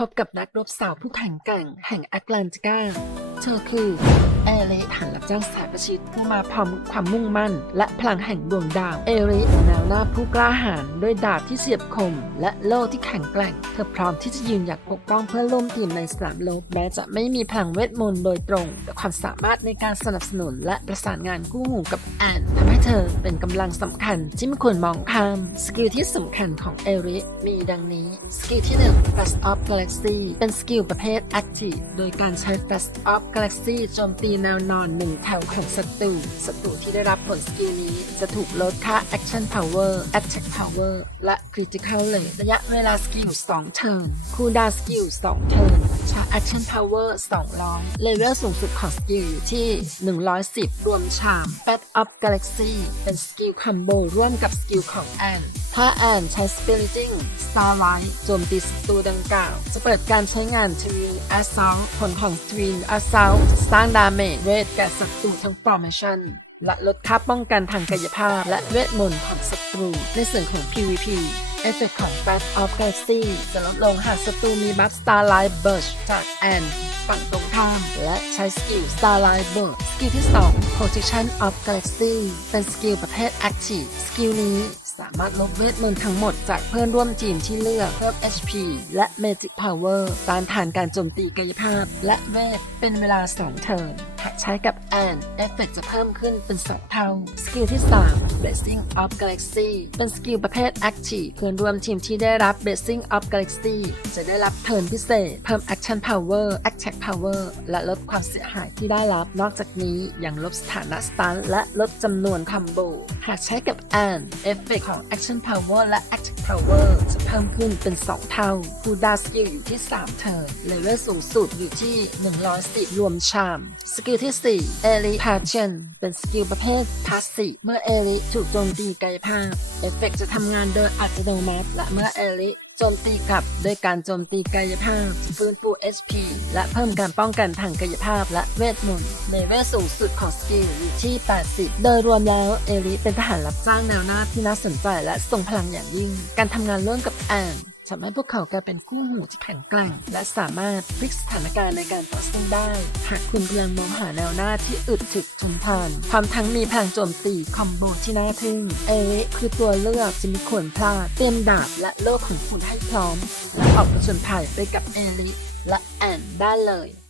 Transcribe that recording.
พบกับนักรบสาวผู้แข็งแกร่งแห่งแอตแลนติกา เธอคือเอเลทัน จ้างสายประชิดผู้มาพร้อมความมุ่งมั่น และพลังแห่งดวงดาว เอริแนวหน้าผู้กล้าหาญด้วยดาบที่เสียบคม และโล่ที่แข็งแกร่ง เธอพร้อมที่จะยืนหยัดปกป้องเพื่อนร่วมทีมในสนามรบแม้จะไม่มีพลังเวทมนต์โดยตรง แต่ความสามารถในการสนับสนุน และประสานงานคู่หูกับแอนทำให้เธอเป็นกำลังสำคัญที่ไม่ควรมองข้ามสกิลที่สำคัญของเอริมีดังนี้สกิลที่1 Fast of Galaxy เป็นสกิลประเภท Active โดยการใช้ Fast of Galaxy โจมตีแนวนอนหนึ่งแถวของศัตรูศัตรูที่ได้รับผลสกิลนี้จะถูกลดค่า Action Power Attack Power และ Critical เลยระยะเวลาสกิล2เทิร์นคูลดาสกิล2เทิร์นชาร์จ Action Power 200 เลเวลสูงสุดของสกิลอยู่ที่ 110 รวมชาม Fat of Galaxy เป็นสกิลคัมโบร่วมกับสกิลของแอน ถ้าแอนใช้ Spiriting Starlight โจมตีศัตรูดังกล่าว จะเปิดการใช้งาน Tree Assault ผลของ Tree Assault สร้างดาเมจเวทแก่ศัตรูทั้ง Formation และลดค่าป้องกันทางกายภาพ และเวทมนต์ของศัตรูในส่วนของ PVP เอฟเฟกต์ของ Fast of Galaxy จะลดลงหากศัตรูมีบัฟ Starlight Burst จากแอนฝั่งตรงข้าม และใช้สกิล Starlight Burst สกิลที่ 2 Protection of Galaxy เป็นสกิลประเภท Active สกิลนี้สามารถลบเวทมนต์ทั้งหมดจากเพื่อนร่วมทีมที่เลือกเพิ่ม HP และ Magic Power ต้านทานการโจมตีกายภาพ และเวทเป็นเวลา2เทิร์นหากใช้กับแอนเอฟเฟกจะเพิ่มขึ้นเป็น2เท่า สกิลที่ 3 Blessing of Galaxy เป็นสกิลประเภท Active เพื่อนรวมทีมที่ได้รับ Blessing of Galaxy จะได้รับเทิร์นพิเศษ เพิ่ม Action Power Attack Power และลดความเสียหายที่ได้รับ นอกจากนี้ยังลบสถานะสตันและลดจำนวนคอมโบ หากใช้กับแอนเอฟเฟกของ Action Power และ Attack Power จะเพิ่มขึ้นเป็น 2 เท่าคูดาสกิลอยู่ที่ 3 เทิร์นเลเวลสูงสุดอยู่ที่ 110 รวมชาม สกิลที่ 4 เอลิพาเชนเป็นสกิลประเภทพาสซีเมื่อเอลิถูกโจมตีกายภาพ เอฟเฟกจะทำงานโดยอัตโนมัติ และเมื่อเอลิโจมตีกลับด้วยการโจมตีกายภาพ ฟื้นฟู HP และเพิ่มการป้องกันทางกายภาพและเวทมนต์เลเวลสูงสุดของสกิลอยู่ที่ 80 โดยรวมแล้วเอลิเป็นทหารรับจ้างแนวหน้าที่น่าสนใจและทรงพลังอย่างยิ่ง การทำงานร่วมกับแอน ทำให้พวกเขากลายเป็นคู่หูที่แข็งแกร่ง และสามารถพลิกสถานการณ์ในการต่อสู้ได้ หากคุณกำลังมองหาแนวหน้าที่อึดถึกทนทานพร้อมทั้งมีพลังโจมตีคอมโบที่น่าทึ่ง เอคือตัวเลือกที่ไม่ควรพลาด เตรียมดาบและโล่ของคุณให้พร้อม และออกผจญภัยไปกับเอลิและแอนได้เลย